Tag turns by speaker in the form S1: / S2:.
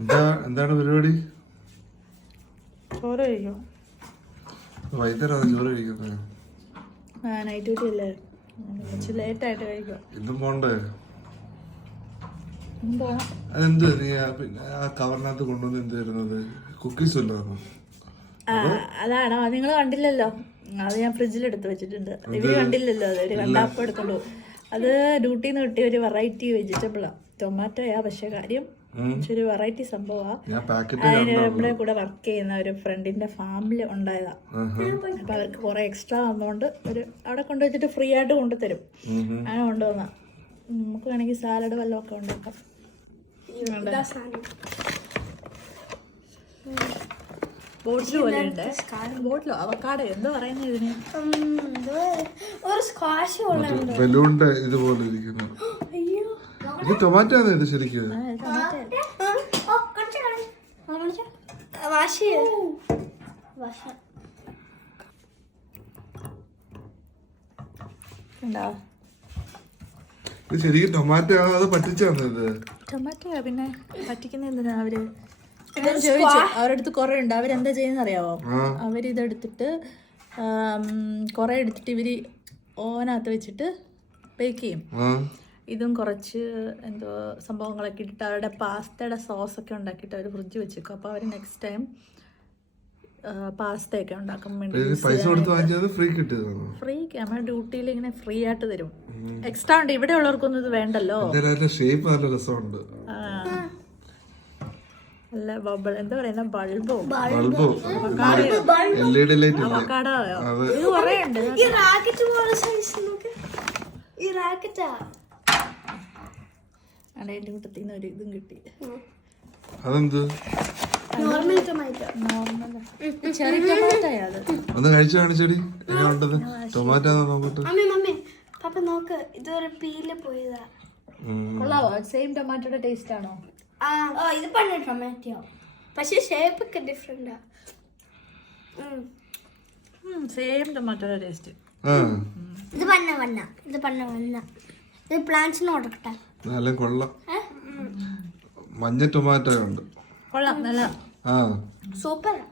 S1: എന്താണ് പരിപാടി?
S2: ചോറ് കഴിക്കും.
S1: വൈകുന്നേരം ചോറ് കഴിക്കുന്നത്?
S2: നൈറ്റ് ഡ്യൂട്ടി അല്ലേ, ലേറ്റ് ആയിട്ട് കഴിക്കും.
S1: ഇന്നും പോണ്ടേ?
S2: പോണം.
S1: അതെന്ത് നീ പിന്നെ ആ കവറിനകത്ത് കൊണ്ടുവന്ന് എന്ത് വരുന്നത്? കുക്കീസ് വല്ലതാണോ?
S2: അതാണോ? നിങ്ങൾ കണ്ടില്ലല്ലോ, അത് ഞാൻ ഫ്രിഡ്ജിൽ എടുത്ത് വെച്ചിട്ടുണ്ട്. ഇവര് കണ്ടില്ലല്ലോ, അത് കണ്ടപ്പോ എടുത്തോണ്ട് പോകും. അത് ഡ്യൂട്ടിന്ന് കിട്ടിയ ഒരു വെറൈറ്റി വെജിറ്റബിളാ, ടൊമാറ്റോയാ. പക്ഷെ കാര്യം ഒരു വെറൈറ്റി സംഭവമാണ്. അതിന് നമ്മുടെ കൂടെ വർക്ക് ചെയ്യുന്ന ഒരു ഫ്രണ്ടിന്റെ ഫാമിലി ഉണ്ടായതാ. അപ്പൊ അവർക്ക് കുറെ എക്സ്ട്രാ വന്നോണ്ട് ഒരു അവിടെ കൊണ്ടുവച്ചിട്ട് ഫ്രീ ആയിട്ട് കൊണ്ടുതരും. അങ്ങനെ കൊണ്ടുവന്ന നമുക്ക് വേണമെങ്കിൽ സാലഡ് വല്ലതും ഒക്കെ ഉണ്ടാക്കാം. ബോട്ടിൽ പോലെ ഉണ്ട്. ബോട്ടിലോ അവക്കാടോ എന്തോ പറയുന്നത് ഇതിന്?
S1: ബലൂണിന്റെ ഇതുപോലെ ഇരിക്കുന്നു. ഇത് ടൊമാറ്റോ ആണ് ഇത് ശരിക്കും. ഇത് ശരിക്കും ടൊമാറ്റോ ആണോ അത് പറ്റിച്ചാണ്? ഇത്
S2: ടൊമാറ്റോയാ. പിന്നെ പറ്റിക്കുന്ന എന്തിനാ? അവര് ചോദിച്ചു, അവരുടെ അടുത്ത് കുറെ ഉണ്ട്. അവരെന്താ ചെയ്യുന്ന അറിയാവോ? അവരിതെടുത്തിട്ട് കുറെ എടുത്തിട്ട് ഇവര് ഓവനകത്ത് വെച്ചിട്ട് ബേക്ക് ചെയ്യും. ഇതും കുറച്ച് എന്തോ സംഭവങ്ങളൊക്കെ ഇട്ടിട്ട് അവരുടെ പാസ്തയുടെ സോസൊക്കെ ഉണ്ടാക്കിയിട്ട് അവർ ഫ്രിഡ്ജ് വെച്ചേക്കും. അപ്പോൾ അവർ നെക്സ്റ്റ് ടൈം പാസ്തയൊക്കെ ഉണ്ടാക്കാൻ വേണ്ടി ഫ്രീ. നമ്മുടെ ഡ്യൂട്ടിയിൽ ഇങ്ങനെ ഫ്രീ ആയിട്ട് തരും. എക്സ്ട്രാ ഉണ്ട്. ഇവിടെ ഉള്ളവർക്കൊന്നും ഇത് വേണ്ടല്ലോ. അല്ല ബബിൾ എന്താ പറയുന്ന ബൾബോ അവക്കാടോയോ ഇത് കുറേ ഉണ്ട്. എന്റെ കൂട്ടത്തിന്ന് ഒരു ഇതും കിട്ടി. ചെറിയ ടൊമാറ്റോയാ അത്.
S1: ഒന്ന് കഴിച്ചു കാണിച്ചടി. ടൊമാറ്റോ
S3: നോക്ക്, ഇതൊരു പീല് പോയതാ.
S2: കൊള്ളാവോ? സെയിം ടൊമാറ്റോയുടെ ടേസ്റ്റ് ആണോ?
S3: ഇത് പന്ന ടൊമാറ്റോ, പക്ഷെ ഷേപ്പ് ഒക്കെ ഡിഫറെന്റാ.
S2: Same ടൊമാറ്റോയുടെ taste.
S3: ഇത് പന്ന ഇത് പ്ലാന്റ്സിന് കൊടുക്കട്ടെ.
S1: നല്ല കൊള്ളാം. മഞ്ഞ ടൊമാറ്റോ ഉണ്ട്.
S2: കൊള്ളാം, നല്ല
S3: സൂപ്പർ.